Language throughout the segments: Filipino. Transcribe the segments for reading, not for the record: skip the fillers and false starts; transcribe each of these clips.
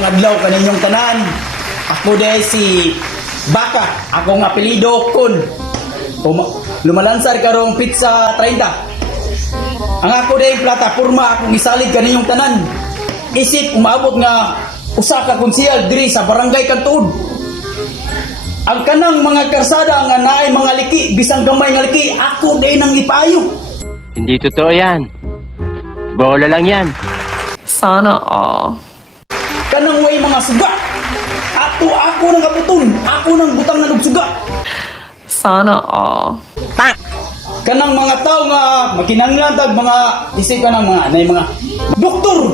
Maayong adlaw kaninyong tanan. Ako day si Baka. Akong apelido Kun. Lumalansar karong pizza 30. Ang ako day plataporma akong isalig kaninyong tanan. Isip umaabot nga usa ka konsehal diri sa barangay Kantuod. Ang kanang mga karsada nga naay mga liki, bisang gamay nga liki, ako day nang ipayo. Hindi totoo yan. Bola lang yan. Sana all. Kanang way mga suga. Ako nang kaputon. Ako nang butang na suga. Sana all. Kanang mga tao nga makinanglan tag mga isip ka ng mga nay mga doktor.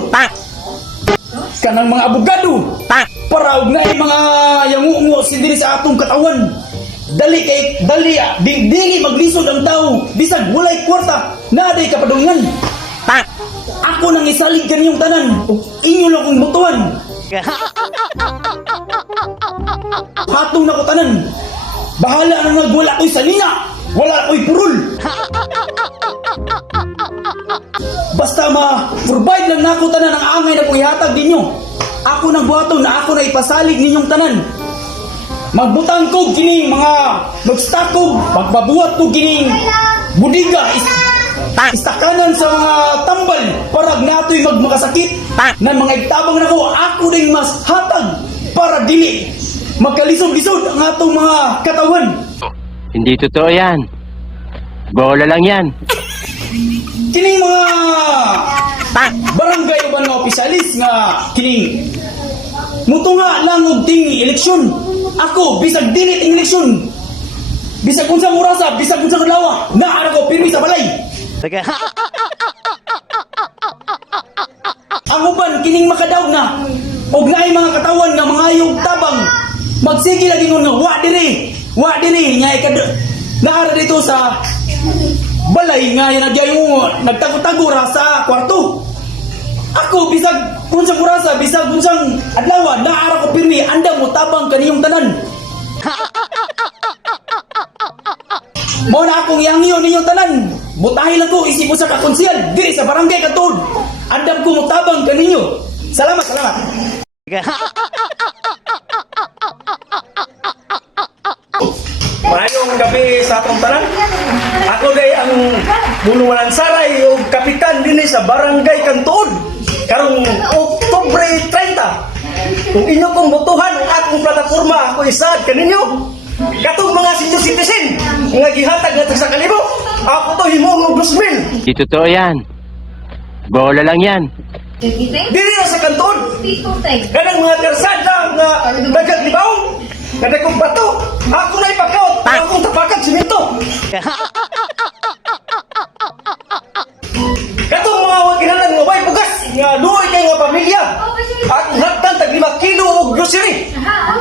Kanang mga abogado. Para og nay mga yangungo sindiri sa atong katawan. Dali dili maglisod ang tao bisag walay kwarta naaday kapadungan. Ako nang isalig kaniyong tanan ug inyo lang kong butuan. Hatong na ko tanan. Bahala na nagwala ko'y salina. Wala ko'y purul. Basta ma-provide lang na ako tanan ang angay na kong ihatag ninyo. Ako nang buhaton na ako na ipasalig ninyong tanan. Magbutang ko kining mga mag-stock ko, magbabuhat ko kining budiga, istakanan sa mga tambal para nato'y magmakasakit na mga itabang na ko, ako din mas hatag para dili magkalisod-lisod ang atong mga katawan. Hindi totoo yan. Bola lang yan. Kining mga barangay o mga opisalis nga kining mutunga lang og tingi eleksyon. Ako bisag dinit ang eleksyon. Bisag unsang orasa, bisag unsang adlaw, naa ko pirmi sa balay. Ang uban kining makadaog na og naay mga katawan nga mangayog tabang. Magsige lagi nga wa diri nya naara dito sa balay nga nagtago-tago ra sa kwarto. Ako bisag unsang orasa, bisag unsang adlaw, naara ko pirmi andam mo tabang kaniyong tanan. Mo na akong iangyo ninyong tanan. Butahin lang ko isip ko sa kakonsehal diri sa barangay Kantuod. Andam ko mutabang kaninyo. Salamat. Maayong gabi sa atong tanan. Ako day ang bunuwalan saray o kapitan din sa barangay Kantuod. Karong Oktubre 30. Kung inyo kong botohan ang akong plataforma, ako isad kaninyo. Katong mga senior citizen nga gihatag natin sa kalibo, ako to himong 2,000. Hindi totoo yan. Bola lang yan. Dili na sa Kantuod. Kanang mga karsada nga nagaglibaw, kada kong bato, ako na ipakaot, akong tapakan simento. Katong mga wakinanan nga way bugas, nga luoy kay nga pamilya. Akong hatdan tag 5 kilo og grocery,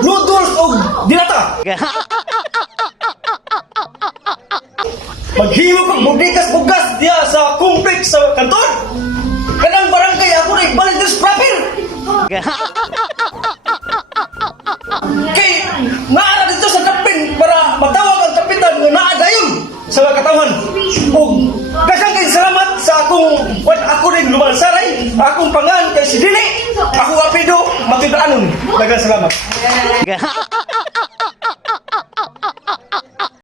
noodles og dilata. Maghiwa kong budikas bugas diya sa complex sa Kantuod. Kanang barangay ako na ibalik this proper. Kay naara dito sa kapin para matawag ang kapitan nga naadayon sa mga katawan. O daghang salamat sa ako rin lumalsaray, akong pangan kay si Dili, ako apido matindaanon. Daghang salamat.